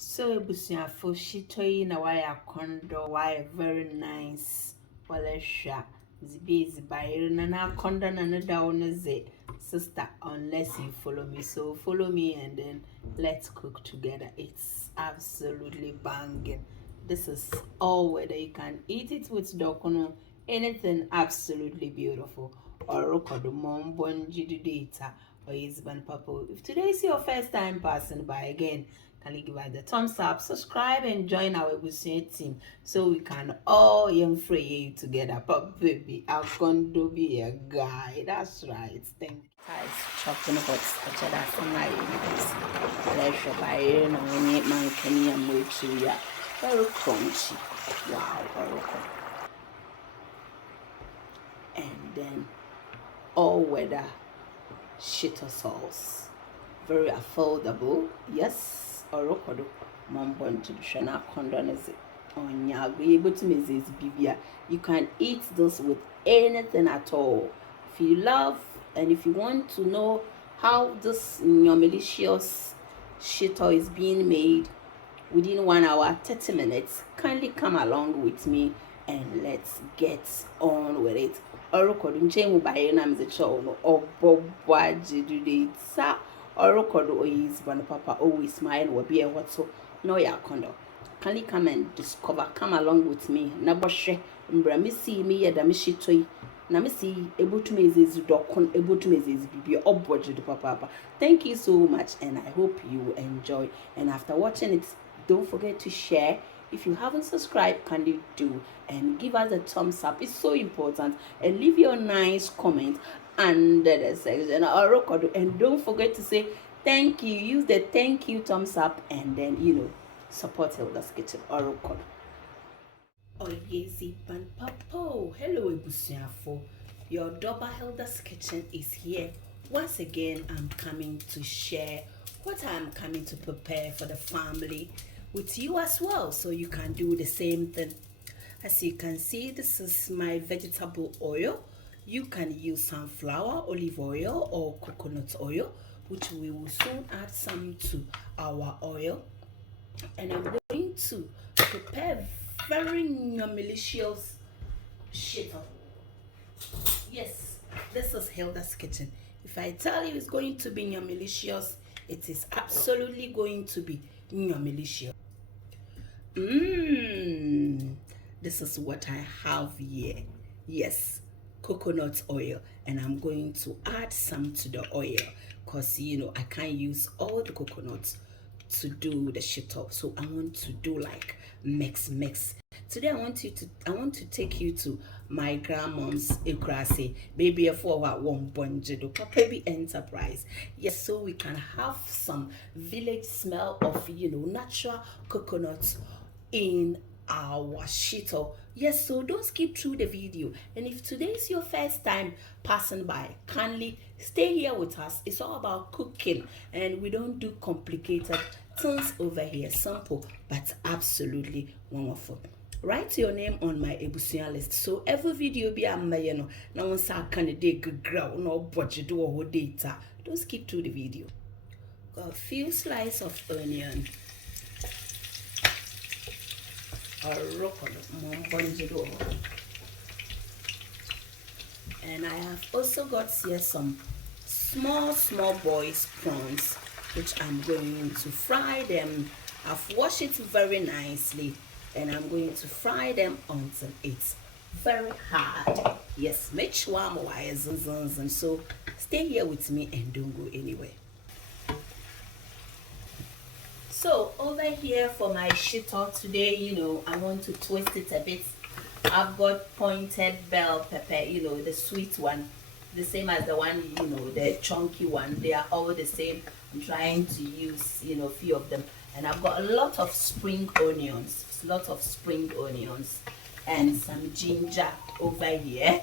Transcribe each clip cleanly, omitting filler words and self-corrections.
So ebusia for shito yi na waya kondo waya very nice wala sha zibi bayir na kondo na no da wona ze sister unless you follow me. So follow me and then let's cook together. It's absolutely banging. This is all whether you can eat it with dokono, anything absolutely beautiful. Or the mom bonji data or husband papa. If today is your first time passing by again, can you give us the thumbs up, subscribe, and join our Ebusian team so we can all free together. But baby, I'm going to be a guy. That's right. Thank you. Guys, chopping up each other from my pleasure by no one man can you move to ya. Very crunchy. Wow, very cool. And then all weather shito sauce. Very affordable. Yes. Orokodo mombon to the shana condonese on ya be able to mrs bibia. You can eat this with anything at all. If you love and if you want to know how this malicious shito is being made within 1 hour 30 minutes, kindly come along with me and let's get on with it. Orokodo nchemu baye na mzecho no obobwa jidude sa Orokodo is when papa always smile will be a what so no ya condo. Kindly come and discover, come along with me. Naboshe mbra me see me ya da me shitoi. Na me see able to mezes dokon able to mezes bibi obwoje do papa. Thank you so much and I hope you enjoy. And after watching it, don't forget to share. If you haven't subscribed, kindly do and give us a thumbs up. It's so important. And leave your nice comment under the section and don't forget to say thank you. Use the thank you thumbs up and then support Hilda's Kitchen or oh yes, pan papo. Hello ebusiafo. Your double Hilda's Kitchen is here once again. I'm coming to share what I'm coming to prepare for the family with you as well, so you can do the same thing. As you can see, this is my vegetable oil. You can use sunflower, olive oil, or coconut oil, which we will soon add some to our oil. And I'm going to prepare very malicious shito. Yes, this is Hilda's Kitchen. If I tell you it's going to be malicious, it is absolutely going to be malicious. This is what I have here. Yes, coconut oil, and I'm going to add some to the oil because I can't use all the coconuts to do the shito, so I want to do like mix. Today I want to take you to my grandmom's ekrase baby for what one bonjedo baby enterprise. Yes, so we can have some village smell of natural coconuts in our shito. Yes, so don't skip through the video. And if today is your first time passing by, kindly stay here with us. It's all about cooking and we don't do complicated things over here. Simple but absolutely wonderful. Write your name on my ebusian list, so every video be a mayeno na one sa candidate grow no budget do or data. Don't skip through the video. Got a few slices of onion. And I have also got here some small boys prawns, which I'm going to fry them. I've washed it very nicely and I'm going to fry them until it's very hard. Yes, make sure I'm wise and so stay here with me and don't go anywhere. So over here for my shito today, I want to twist it a bit. I've got pointed bell pepper, the sweet one, the same as the one, the chunky one. They are all the same. I'm trying to use, a few of them. And I've got a lot of spring onions, and some ginger over here.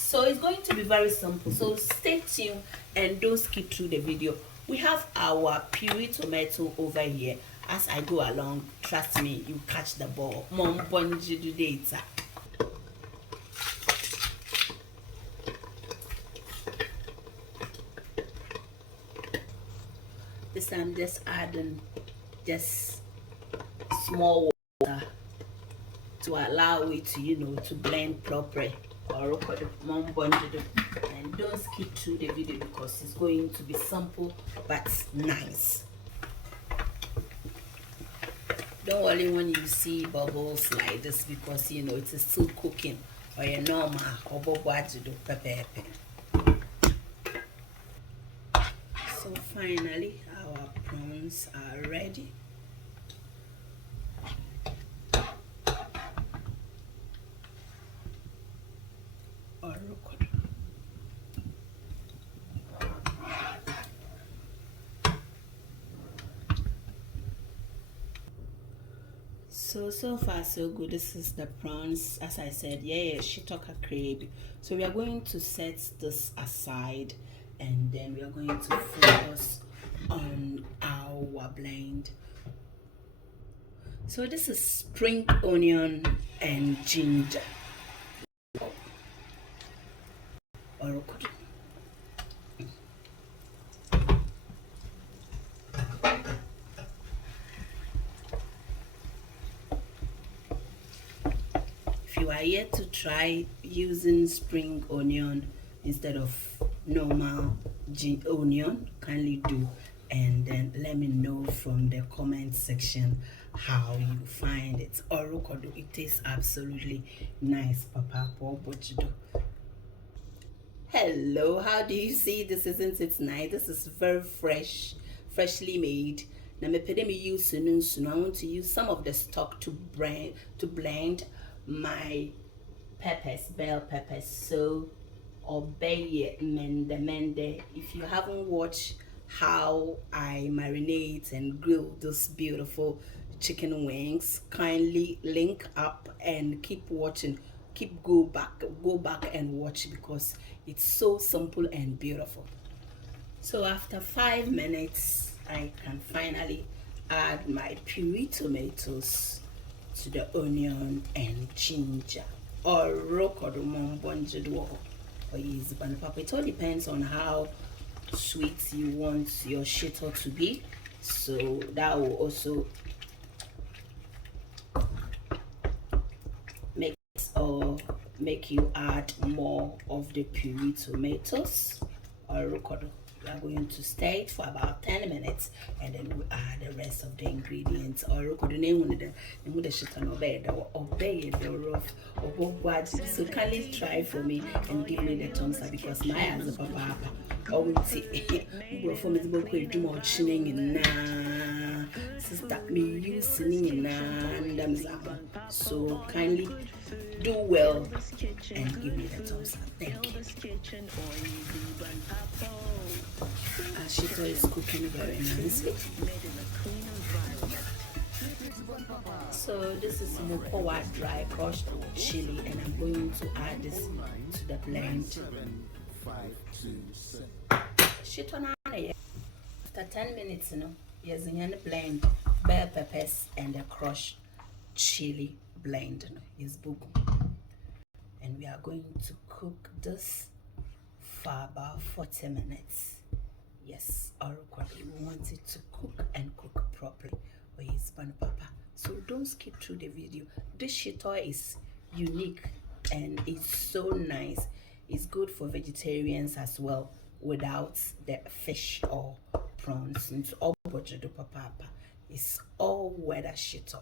So it's going to be very simple. So stay tuned and don't skip through the video. We have our puree tomato over here. As I go along, trust me, you catch the ball. Mom bonji data. This I'm just adding just small water to allow it to, to blend properly. Or and don't skip through the video because it's going to be simple but nice. Don't worry when you see bubbles like this because it is still cooking or your normal or pepper. So finally our prawns are ready. So far so good. This is the prawns. As I said, shito crave. So we are going to set this aside and then we are going to focus on our blend. So this is spring onion and ginger. If you are yet to try using spring onion instead of normal onion, kindly do, and then let me know from the comment section how you find it. It tastes absolutely nice, Papa. Hello, how do you see this? Isn't it nice? This is very freshly made. Now me use I want to use some of the stock to blend my peppers, bell peppers. So obey mende. If you haven't watched how I marinate and grill this beautiful chicken wings, kindly link up and keep watching. Go back and watch because it's so simple and beautiful. So after 5 minutes I can finally add my puree tomatoes to the onion and ginger. Or it all depends on how sweet you want your shito to be, so that will also make you add more of the puree tomatoes. Or we are going to stir it for about 10 minutes and then we add the rest of the ingredients. Or so kindly try for me and give me the thumbs up because my eyes are papa. Sister me using so kindly do well and give me the thumbs up. Thank you. Shito is cooking very nicely. So this is mokowa dry crushed chili and I'm going to add this to the blend. Shito na after 10 minutes, yes, in the blend bell peppers and the crushed chili blend is book. And we are going to cook this for about 40 minutes. Yes, we want it to cook and cook properly. So don't skip through the video. This shito is unique and it's so nice. It's good for vegetarians as well without the fish or prawns. It's all papa. It's all weather shito.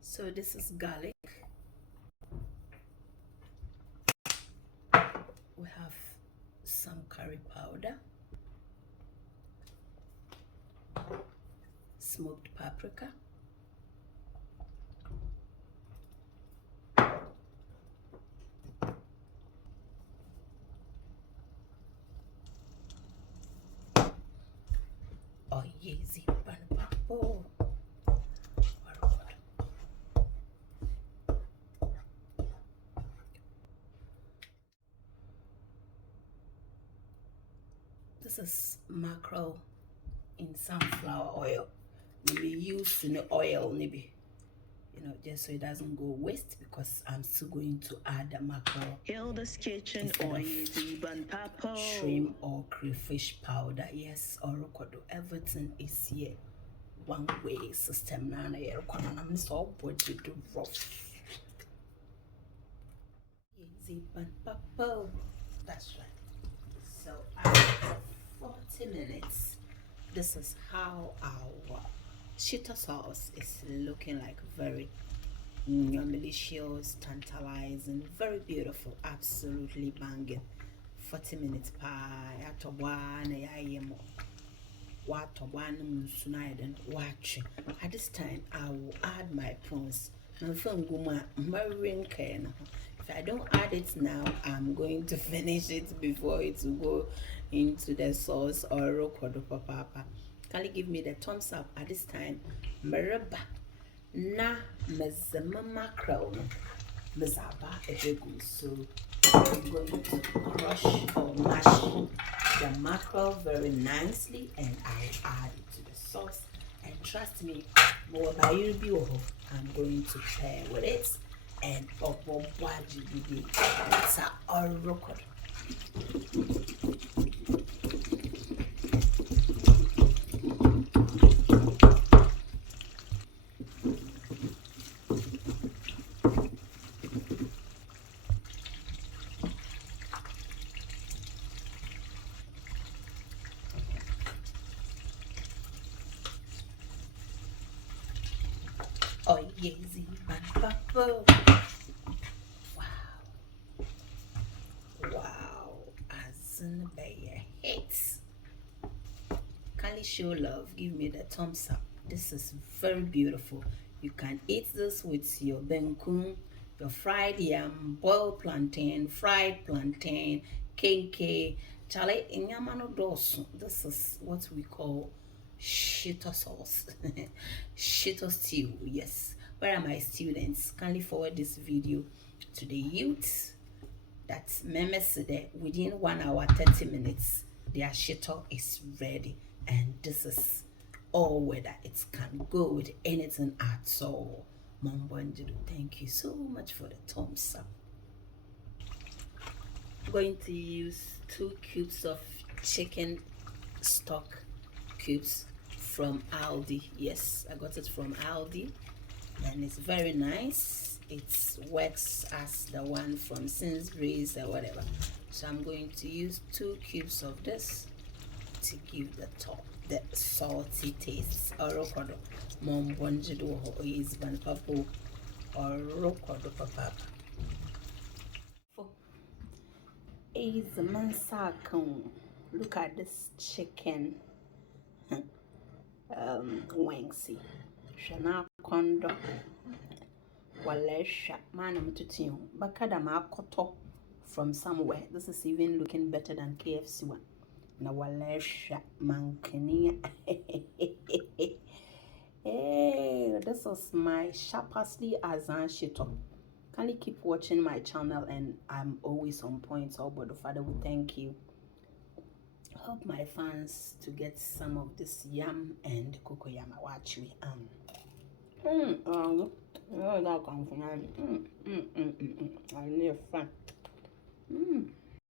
So this is garlic. We have some curry powder, smoked paprika, this is mackerel in sunflower oil. We use in the oil maybe you know, just so it doesn't go waste, because I'm still going to add the mackerel Hilda's Kitchen instead or of easy bun papo. shrimp or crayfish powder. Yes, or rokodo. Everything is here. One way system. Nana I'm so body to rough. Easy bun papo. That's right. So after 40 minutes, this is how our shito sauce is looking like. Very delicious, tantalizing, very beautiful, absolutely banging. 40 minutes pie at one watch. At this time I will add my prawns. If I don't add it now, I'm going to finish it before it will go into the sauce or rokodo papa. Can you give me the thumbs up at this time? Mereba na mezema mackerel mezaba ebegu. So I'm going to crush or mash the mackerel very nicely, and I'll add it to the sauce. And trust me, more by you, I'm going to pair with it. And it's a record. Oh, easy, wow. Wow, as in by hits. Kindly show love, give me the thumbs up. This is very beautiful. You can eat this with your banku, your fried yam, boiled plantain, fried plantain, kenkey. Charlie, inyamano dosu. This is what we call shito sauce. Shito stew, yes. Where are my students? Kindly forward this video to the youth. That's Memeside. Within 1 hour 30 minutes their shito is ready, and this is all weather. It can go with anything at all. Mambonjidu, thank you so much for the thumbs up. I'm going to use 2 cubes of chicken stock cubes from Aldi. Yes, I got it from Aldi, and it's very nice. It works as the one from Sainsbury's or whatever. So I'm going to use 2 cubes of this to give the salty taste. Orokodo mombonjido or is banpapo or rokodo papa. Is mansakon. Look at this chicken wings. Shana kondo. Walesha manam tutiu. Bakada makoto from somewhere. This is even looking better than KFC one. Na walesha mankenia. Hey, this is my sharply azan shito. Can you keep watching my channel, and I'm always on point. Oh, but the Father, we thank you. Help my fans to get some of this yam and cocoyam. Watch me. That comes from I need fun.